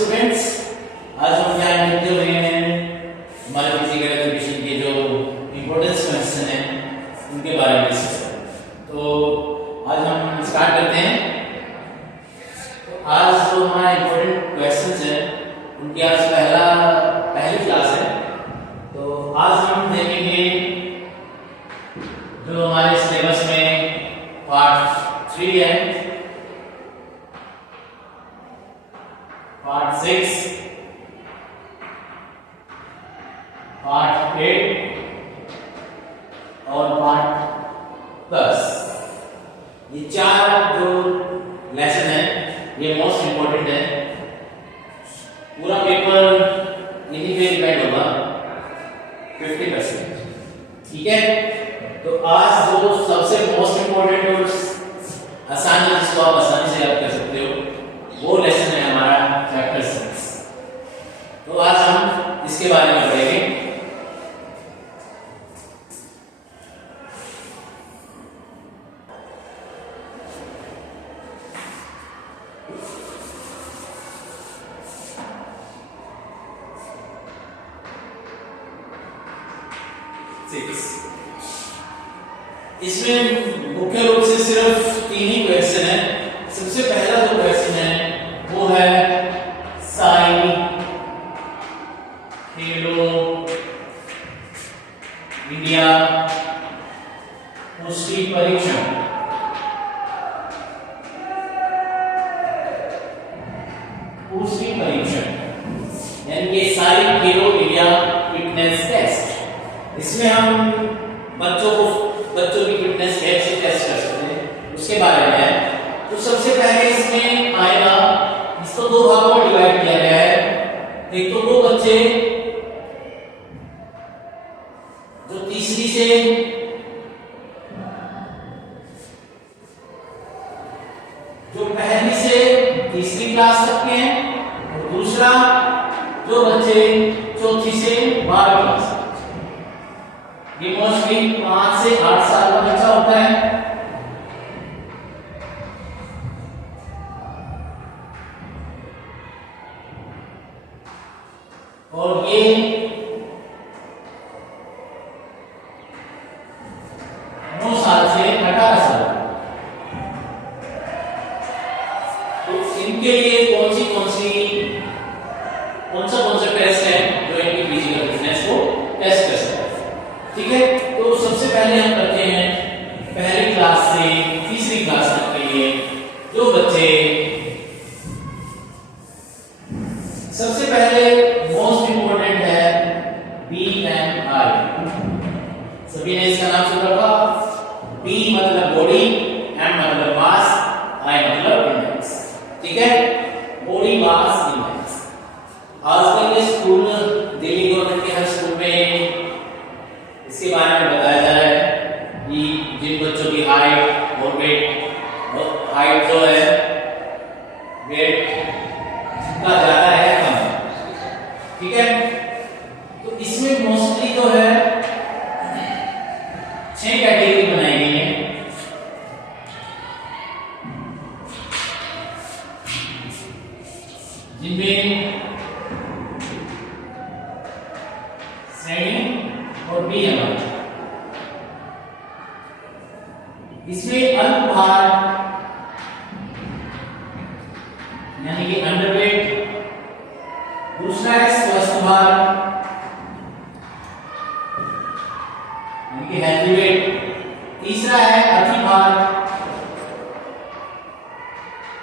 Students, आज हम क्या करते हुए हैं हमारे फिजिकल एजुकेशन के जो इम्पोर्टेंस क्वेश्चन है उनके बारे में डिस्कस करें। तो आज हम स्टार्ट करते हैं। तो आज जो हमारा इम्पोर्टेंट क्वेश्चंस है उनकी आज पहली क्लास है। तो आज हम देखेंगे जो हमारे सिलेबस में पार्ट 3 है, पार्ट 6, पार्ट 8 और पार्ट 10। ये चार जो लेसन है ये मोस्ट इंपॉर्टेंट है। पूरा पेपर इन्हीं पे डिपेंड होगा 50%। ठीक है, तो आज जो सबसे मोस्ट इंपॉर्टेंट और आसान है जिसको आप आसानी से याद कर सकते हो वो लेसन है हमारा चैप्टर 6। तो आज हम इसके बारे में पढ़ेंगे। इसमें मुख्य रूप से सिर्फ 3 ही क्वेश्चन है। सबसे पहला जो क्वेश्चन है वो है साई खेलो इंडिया पुष्टि परीक्षण। पुष्टि परीक्षण यानी कि साई खेलो इंडिया फिटनेस टेस्ट। इसमें हम बच्चों की फिटनेस कैसे टेस्ट कर सकते हैं उसके बारे में है। तो सबसे पहले इसमें आएगा, इसको 2 भागों में डिवाइड किया गया है। एक तो वो बच्चे जो तीसरी से पहली से तीसरी क्लास तक के हैं, और दूसरा जो बच्चे चौथी से 12वीं क्लास। ये मोस्टली 5 से 8 साल का बच्चा होता है। और ये 9 साल से 18 साल। तो इनके लिए कौन सा टेस्ट है जो इनकी फिजिकल फिटनेस को टेस्ट कर सकता है। ठीक है, तो सबसे पहले हम करते हैं पहली क्लास से तीसरी क्लास तक के लिए जो बच्चे, सबसे पहले मोस्ट इंपोर्टेंट है BMI। सभी ने इसका नाम सुना होगा। B मतलब बॉडी, M मतलब मास, I मतलब इंडेक्स। ठीक है, बॉडी मास इंडेक्स। आजकल के स्कूल, दिल्ली गवर्नमेंट के हर स्कूल में इसके बारे में बताया जा रहा है कि जिन बच्चों की हाइट और वेट, हाइट जो है वेट जितना ज्यादा है कम। ठीक है, तो इसमें मोस्टली जो है 6 कैटेगरी बनाई गई है। जिनमें श्रेणी और BMI। इसमें अल्पभार यानी कि अंडरवेट, दूसरा है स्वस्थ भार यानी कि हेल्दी वेट, तीसरा है अति भार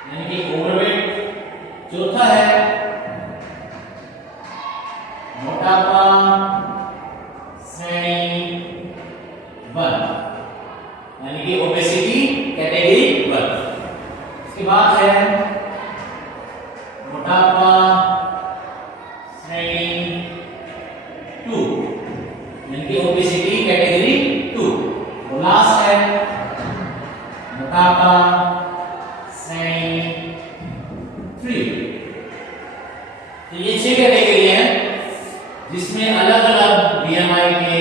यानी कि ओवरवेट, चौथा है मोटापा श्रेणी 1 यानी कि ओबेसिटी कैटेगरी 1। उसके बाद है मोटापा श्रेणी 2 यानी कि ओबेसिटी कैटेगरी 2। और लास्ट है मोटापा श्रेणी 3। तो ये 6 कैटेगरी है जिसमें अलग अलग BMI के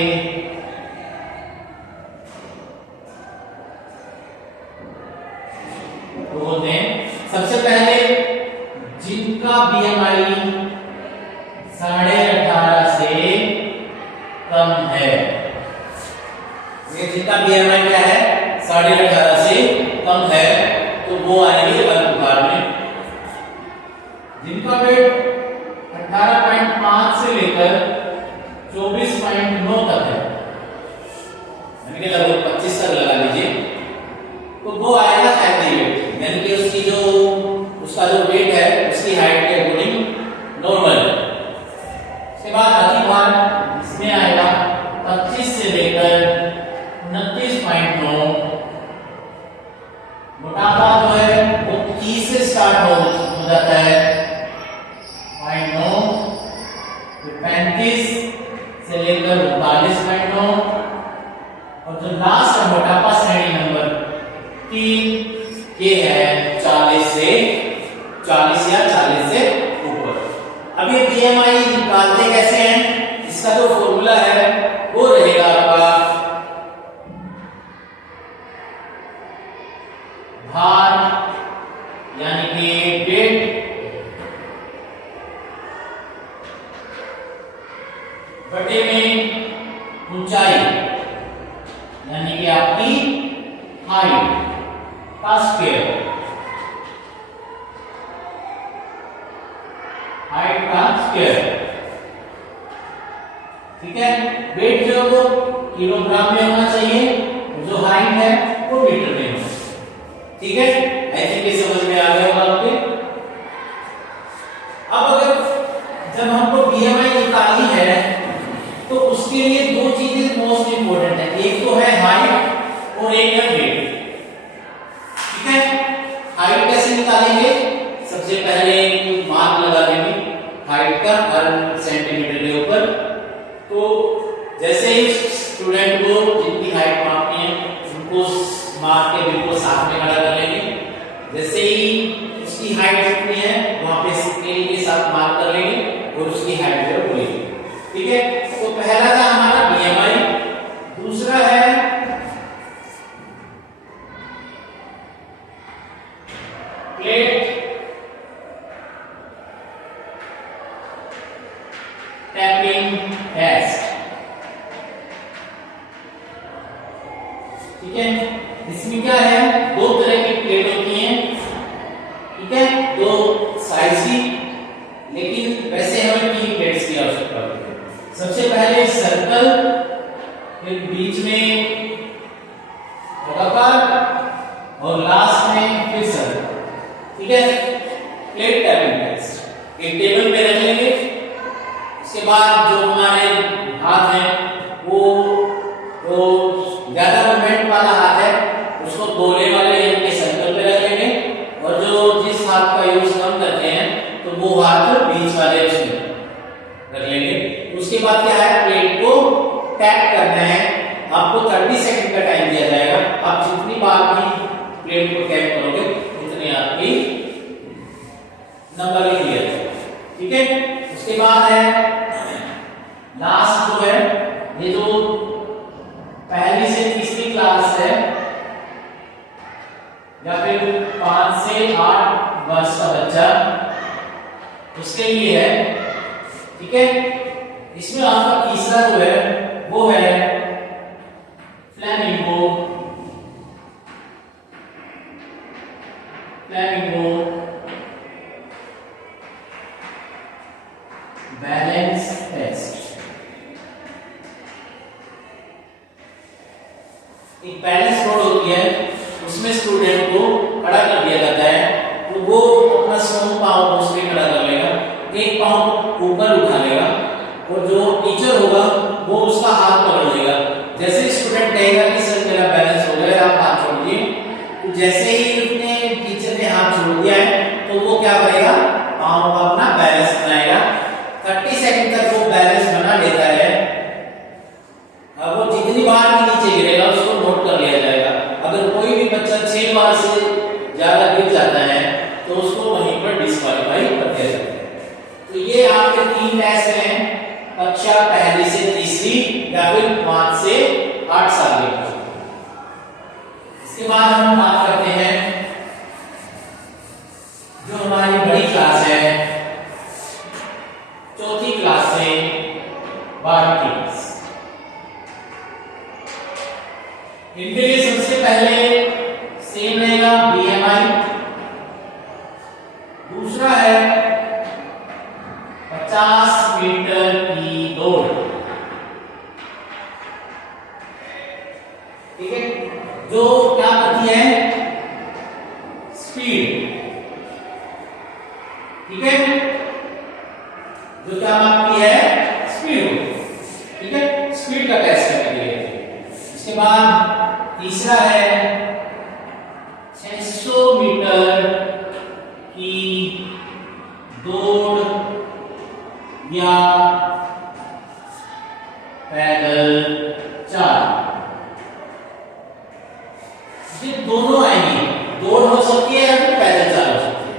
तो होते हैं। सबसे पहले जिनका बीएमआई 18.5 से कम है, ये जिनका बीएमआई क्या है 18.5 से कम है तो वो आएंगे अल्पकार में। जिनका वेट 18.5 से लेकर 24.9 तक है, यानी कि लगभग 25 तक लगा लीजिए, तो वो आएगा हेल्दी वेट, यानी कि उसकी जो उसका जो वेट है उसकी हाइट के अकॉर्डिंग नॉर्मल है। उसके बाद अधिभार इसमें आएगा 25 से लेकर 29.9। मोटापा जो है वो 30 से स्टार्ट हो जाता है 0.9, फिर 35 से लेकर 39.9, और जो लास्ट है मोटापा श्रेणी नंबर 3 ये है 40 या 40 से ऊपर। अब ये बीएमआई निकालते कैसे हैं, इसका जो फॉर्मूला है वो रहेगा आपका भार यानी कि वेट बटे में ऊंचाई यानी कि आपकी हाइट का स्क्वायर, हाइट का स्क्वायर, ठीक है। वेट जो है वो किलोग्राम में होना चाहिए, जो हाइट है वो मीटर में होना चाहिए, ठीक है। आई थिंक ये समझ में आ गया होगा आपके। अब अगर जब हमको बीएमआई निकालनी है तो उसके लिए दो चीजें मोस्ट इंपोर्टेंट है, एक तो है हाइट और एक है वेट, ठीक है। हाइट कैसे निकालेंगे, सबसे पहले मार्क लगा लेंगे हाइट का हर सेंटीमीटर के ऊपर। तो जैसे ही स्टूडेंट को जितनी हाइट मापनी है उनको मार्क के बिल्कुल साथ में खड़ा कर लेंगे। जैसे ही उसकी हाइट कितनी है वहां पे स्केल के साथ मार्क कर लेंगे और उसकी हाइट जो बोलेंगे, ठीक है। तो पहला था हमारा बीएमआई, दूसरा है प्लेट टैपिंग टेस्ट, ठीक है। इसमें क्या है, दो तरह की प्लेट होती हैं, ठीक है, दो साइज की, लेकिन वैसे हमें 3 प्लेट्स की आवश्यकता होती है। सबसे पहले सर्कल, फिर बीच में गोलाकार और लास्ट में फिर सर्कल, ठीक है। प्लेट टैपिंग टेस्ट एक टेबल पे रख लेंगे, उसके बाद जो हमारे हाथ हैं वो तो ज्यादा मूवमेंट वाला हाथ है उसको गोले वाले यानी सर्कल पे रख लेंगे, और जो जिस हाथ का यूज कम करते हैं तो वो हाथ बीच वाले उसमें रख लेंगे। उसके बाद क्या है, प्लेट को टैप करना है, आपको 30 सेकंड का टाइम दिया जाएगा। आप जितनी बार भी प्लेट को टैप करोगे उतनी आपकी नंबर लिख दिया जाएगा, ठीक है। उसके बाद है लास्ट जो है, ये जो पहली से तीसरी क्लास है या फिर 5 से 8 वर्ष का बच्चा, उसके लिए है, ठीक है। इसमें आपका तीसरा जो है वो है फ्लैमिंगो, फ्लैमिंगो बैलेंस टेस्ट। एक बैलेंस रोड होती है, उसमें स्टूडेंट को खड़ा कर दिया जाता है, तो वो अपना दोनों पाँव उस पे खड़ा कर लेगा, एक पाँव ऊपर उठा लेगा, और जो टीचर होगा वो उसका हाथ पकड़ लेगा। जैसे स्टूडेंट कहेगा कि सर मेरा बैलेंस हो गया, आप हाथ छोड़िए, तो जैसे ही उसने टीचर ने हाथ छोड़ दिया है तो वो क्या करेगा, पाँव का अपना बैलेंस बनाएगा। 30 सेकंड तक वो बैलेंस बना लेता है। अब वो जितनी बार भी नीचे गिरेगा उसको नोट कर लिया जाएगा। अगर कोई भी बच्चा 6 बार से ज्यादा गिर जाता है तो उसको वहीं पर डिस्क्वालीफाई कर दिया जाता है। तो ये आपके 3 टेस्ट हैं, कक्षा पहली से तीसरी या फिर 5 से 8 साल के बच्चों। इसके बाद हम बात करते हैं जो हमारी बड़ी क्लास है दूसरा है 50 मीटर की दौड़। ठीक है, जो क्या करती है, स्पीड। ठीक है, जो क्या मापती है, स्पीड। ठीक है, स्पीड का टेस्ट करने के लिए। इसके बाद तीसरा है 600 मीटर की दौड़ या पैदल चाल। ये दोनों आएंगे, दौड़ हो सकती है या फिर पैदल चाल हो सकती है।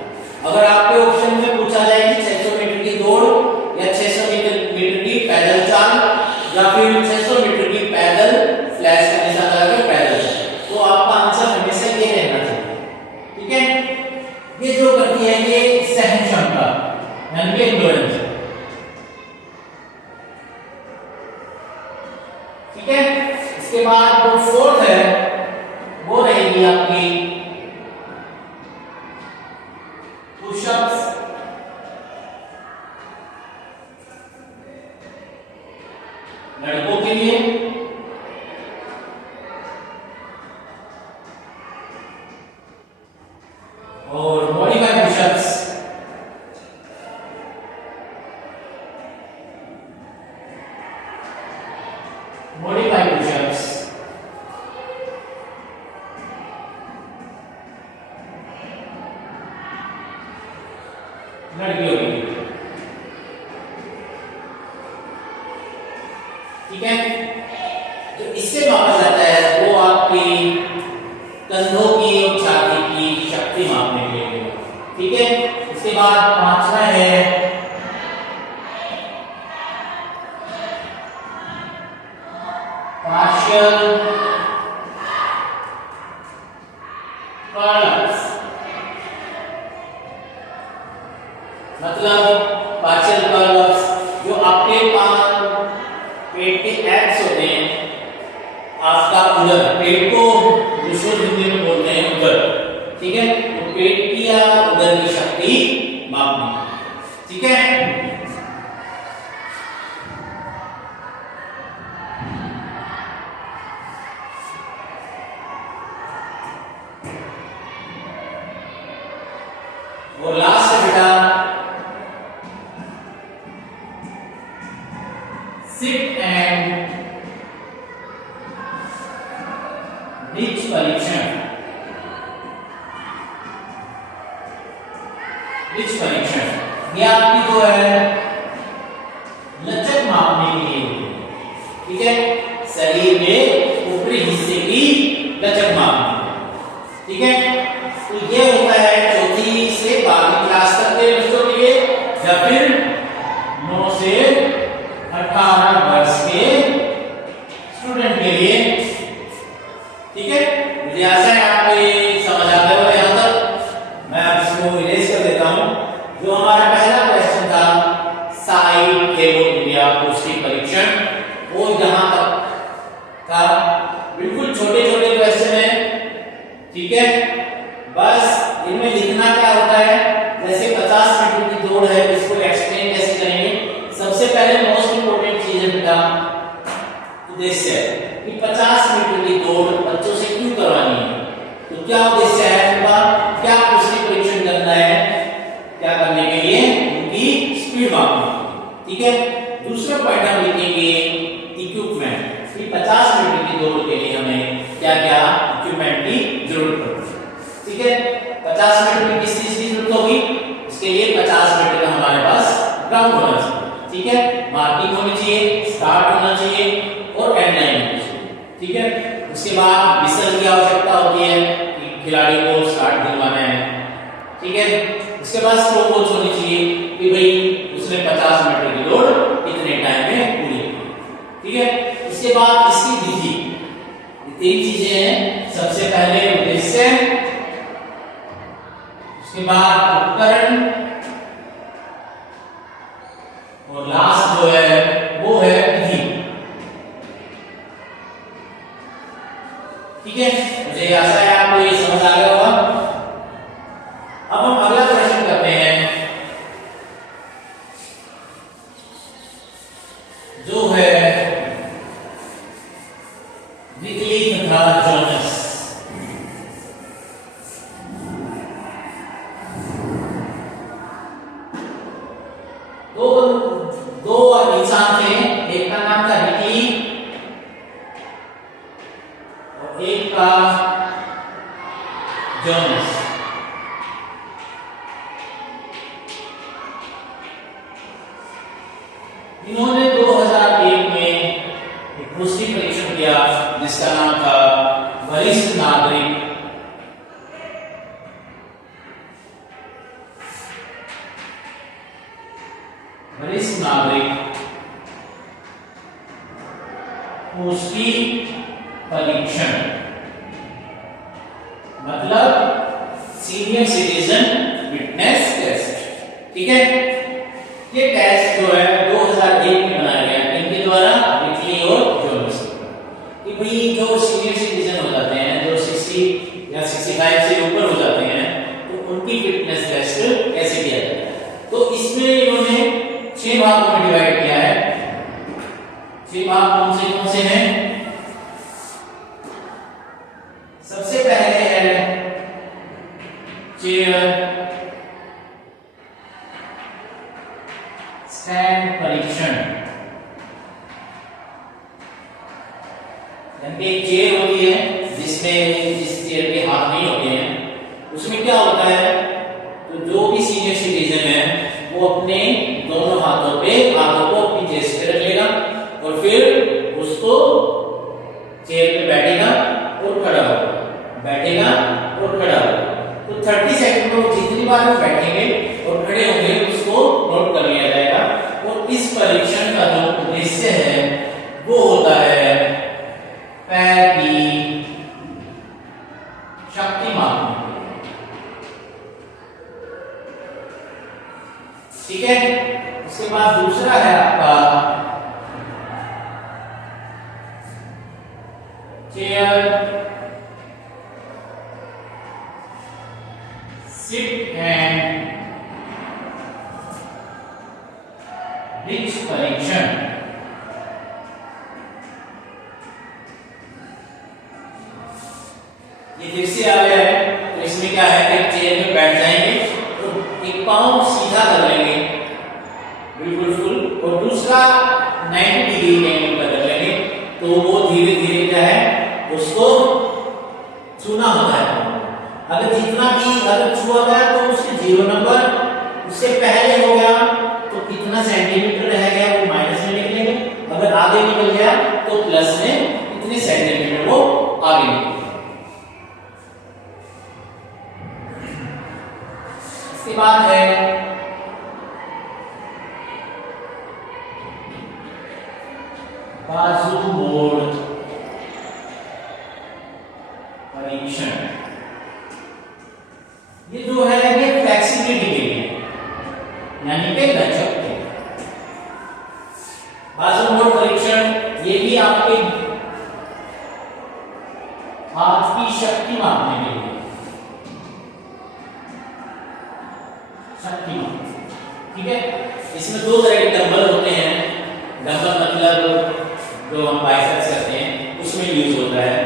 अगर आपके ऑप्शन में पूछा जाए कि 600 मीटर की दौड़ या 600 मीटर की पैदल चाल या फिर 600 मीटर की पैदल फ्लैश का निशान लगाकर पैदल, तो आपका आंसर हमेशा ये रहना चाहिए। ठीक है, ये जो करती है ये सहन क्षमता यानी कि एंड्योरेंस। ठीक है, इसके बाद जो फोर्थ है वो रहेगी आपकी पुशअप्स। लड़कों के लिए और मॉडिफाइड पुशअप्स लड़कियों के लिए। ठीक है, तो इससे मापा जाता है वो आपकी कंधों की और छाती की शक्ति मापने के लिए। ठीक है, इसके बाद पांचवा है पार्शियल कर्ल्स, मतलब पार्शियल कर्ल्स जो आपके पेट के एब्स होते हैं, आपका उदर, पेट को दूसरे हिंदी में बोलते हैं उदर। ठीक है, तो पेट की या उदर की शक्ति मापनी। ठीक है, और लास्ट है बेटा सिट एंड रिच परीक्षण। रिच परीक्षण ये आपकी जो है लचक मापने के लिए। ठीक है, शरीर में ऊपरी हिस्से की लचक मापने। ठीक है, तो ये होता है चौथी से 12वीं क्लास तक के बच्चों के लिए या फिर 9 से 18 वर्ष के स्टूडेंट के लिए। ठीक है, मुझे आशा है आपको ये समझ आ गया होगा यहां तक। मैं अब इसको इरेज कर देता हूं। जो हमारा पहला क्वेश्चन था साइड खेलो इंडिया पौष्टिक परीक्षण, वो यहां तक था। बिल्कुल छोटे छोटे क्वेश्चन है। ठीक है, बस इनमें लिखना क्या होता है, जैसे 50 मीटर की दौड़ है, इसको एक्सप्लेन कैसे करेंगे। सबसे पहले मोस्ट इंपोर्टेंट चीज है बेटा उद्देश्य कि 50 मीटर की दौड़ बच्चों से क्यों करवानी है। तो क्या उद्देश्य है उनका, क्या पौष्टिक परीक्षण करना है, क्या करने के लिए, उनकी स्पीड मापने। ठीक है, दूसरा पॉइंट हम लिखेंगे इक्विपमेंट कि 50 मीटर की दौड़ के लिए हमें क्या क्या इक्विपमेंट की जरूरत पड़ती है। ठीक है, 50 मीटर में किस चीज की जरूरत होगी, इसके लिए 50 मीटर का हमारे पास ग्राउंड होना चाहिए। ठीक है, मार्किंग होनी चाहिए, स्टार्ट होना चाहिए और एंड लाइन होनी चाहिए। ठीक है, उसके बाद विसल की आवश्यकता होती है कि खिलाड़ी को स्टार्ट दिलवाना है। ठीक है, उसके बाद स्लो कोच होनी चाहिए कि भाई उसने 50 मीटर की दौड़ कितने टाइम में पूरी की। ठीक है, इसके बाद इसकी विधि, तीन चीजें हैं। सबसे पहले उद्देश्य, उसके बाद उपकरण और लास्ट जो है वो है विधि। ठीक है, मुझे आशा है आपको ये समझ आ गया होगा। अब हम अगला प्रश्न करते हैं। दो इंसान थे, एक का नाम था रिकी और एक का जोनस। इन्होंने 2001 में एक पुष्टि परीक्षण किया जिसका नाम था वरिष्ठ नागरिक पुष्टि परीक्षण, मतलब सीनियर सिटीजन फिटनेस टेस्ट। ठीक है, ये टेस्ट जो है 2001 में बनाया गया इनके द्वारा, रिकी और जोनस, कि भाई जो सीनियर सिटीजन हो जाते हैं, जो 60 या 65 से ऊपर हो जाते हैं, तो उनकी फिटनेस टेस्ट कैसे किया जाता है। तो इसमें इन्होंने 6 भागों में डिवाइड किया है। 6 भाग कौन से हैं? सबसे पहले है चेयर स्टैंड परीक्षण। एक चेयर होती है जिस चेयर के हाथ नहीं होते हैं, उसमें क्या होता है, तो जो भी सीनियर सिटीजन है वो अपने दोनों हाथों को अपनी चेस्ट पे रख लेगा और फिर उसको चेयर पे बैठेगा और खड़ा होगा, बैठेगा और खड़ा होगा। तो 30 सेकंड में जितनी बार वो बैठेंगे और खड़े होंगे उसको नोट कर लिया जाएगा। और इस परीक्षण का जो उद्देश्य है वो होता है पैर की शक्ति मापने। ठीक है, उसके बाद दूसरा है आपका चेयर सिट एंड रिच परीक्षण। ये फिर से आ गया है, तो इसमें क्या है कि चेयर में बैठ जाएंगे तो एक पांव सीधा कर लेंगे बिल्कुल फुल, और दूसरा 90 डिग्री एंगल पर कर लेंगे, तो वो धीरे धीरे क्या है उसको छूना होता है। अगर छुआ गया तो उसके 0 नंबर, उससे पहले हो गया तो कितना सेंटीमीटर रह गया वो माइनस में लिख लेंगे, अगर आगे निकल गया तो प्लस में कितने सेंटीमीटर वो आगे निकल। इसके बाद है बाजू मोड़ परीक्षण। ये जो है ये फ्लेक्सिबिलिटी के लिए, यानी कि लचक के। बाजू मोड़ परीक्षण ये भी आपके हाथ की शक्ति मापने के लिए, शक्ति मापने। ठीक है, इसमें 2 तरह के डंबल होते हैं। डंबल मतलब जो हम बाइसेप्स करते हैं उसमें यूज होता है।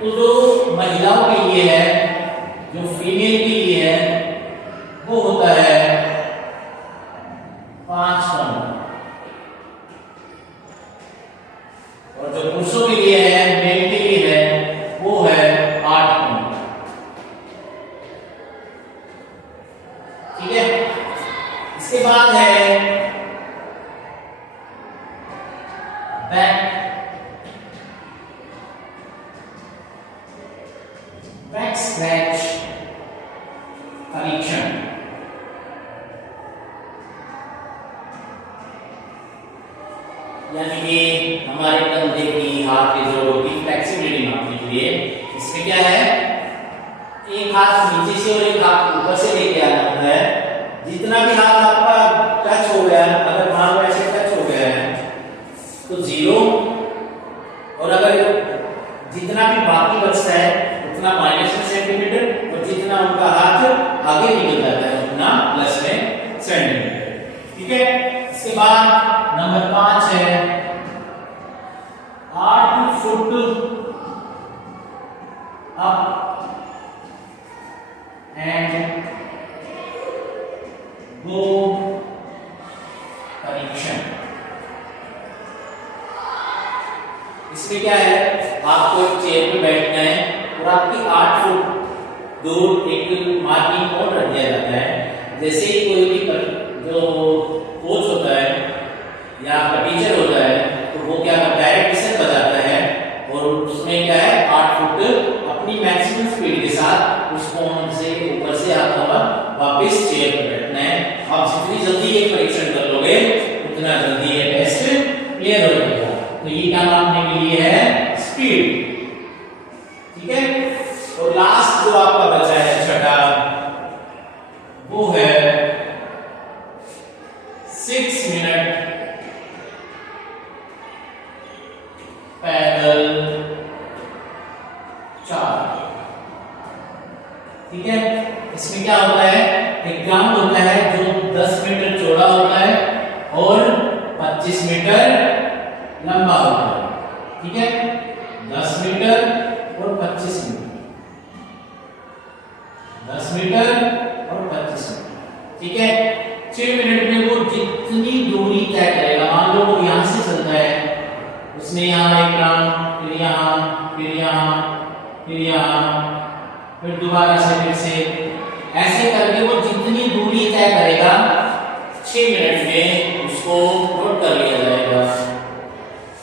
तो जो महिलाओं के लिए है, जो फीमेल के लिए है, वो होता है 5 पाउंड, और जो पुरुषों के लिए है, मेल के लिए है, वो है 8 पाउंड। ठीक है, इसके बाद है बैक स्क्रैच परीक्षण। यानी कि हमारे कंधे की, हाथ के जोड़ों की फ्लेक्सिबिलिटी मापने के लिए इसमें क्या है, एक हाथ नीचे से और एक हाथ ऊपर से लेके आना होता है। जितना भी हाथ आपका टच हो गया, अगर मान लो ऐसे टच हो गया है तो 0, और अगर जितना भी बाकी बचता है उतना माइनस में सेंटीमीटर, और जितना उनका हाथ आगे निकल जाता है उतना प्लस में सेंटीमीटर। ठीक है, इसके बाद नंबर 5 है 8 फुट अप एंड गो परीक्षण। इसमें क्या है, आपको एक चेयर पे बैठना है और आपकी 8 फुट दूर एक मार्किंग बोर्ड रख दिया जाता है। जैसे ही कोई भी जो कोच होता है या आपका टीचर होता है तो वो क्या करता है, विसल बजाता है और उसमें क्या है 8 फुट अपनी मैक्सिमम स्पीड के साथ उस कोन से ऊपर से आता हुआ वापस चेयर पर बैठना है। आप जितनी जल्दी ये परीक्षण कर लोगे उतना जल्दी ये टेस्ट क्लियर हो जाएगा। तो ये क्या मापने के लिए है, स्पीड। ठीक है, और लास्ट जो आपका बचा है छठा, वो है 6 मिनट पैदल चाल। ठीक है, इसमें क्या होता है, एक ग्राउंड होता है जो 10 मीटर चौड़ा होता है और 25 मीटर लंबा होता है। ठीक है, 10 मीटर और 25 मीटर, 10 मीटर और 25 मीटर। ठीक है, 6 मिनट में वो जितनी दूरी तय करेगा, मान लो वो यहां से चलता है, उसने यहाँ एक राउंड, फिर यहाँ, फिर यहाँ, फिर यहाँ, फिर दोबारा से ऐसे करके वो जितनी दूरी तय करेगा 6 मिनट में उसको नोट कर लिया जाएगा।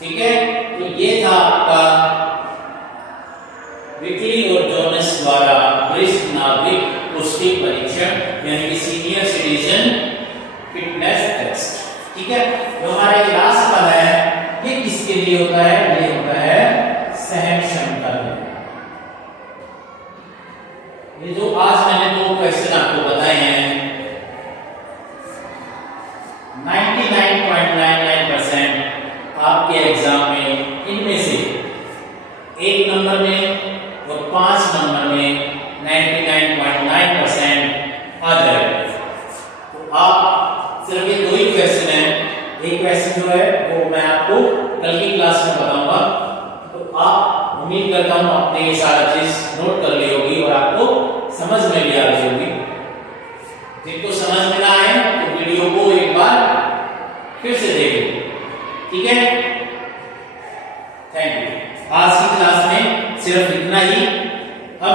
ठीक है, तो ये था आपका विकली और जोनस द्वारा वरिष्ठ नागरिक पुष्टि परीक्षण यानी कि सीनियर सिटीजन फिटनेस टेस्ट। ठीक है, जो हमारा क्लास का है ये किसके लिए होता है, ये होता है सहन क्षमता के लिए। ये जो आज मैंने 2 क्वेश्चन आपको बताए हैं 99.99% आपके एग्जाम में इनमें से 1 नंबर में और 5 नंबर में 99.9% आ जाएगा। तो आप सिर्फ ये 2 ही क्वेश्चन हैं, एक क्वेश्चन जो है वो मैं आपको कल की क्लास में बताऊंगा। तो आप उम्मीद करता हूं आपने ये सारा चीज नोट कर ली होगी और आपको समझ में भी आ गई होगी। जिनको समझ में ना आए तो वीडियो को एक बार फिर से देखिए। ठीक है, थैंक यू। आज की क्लास में सिर्फ इतना ही। अब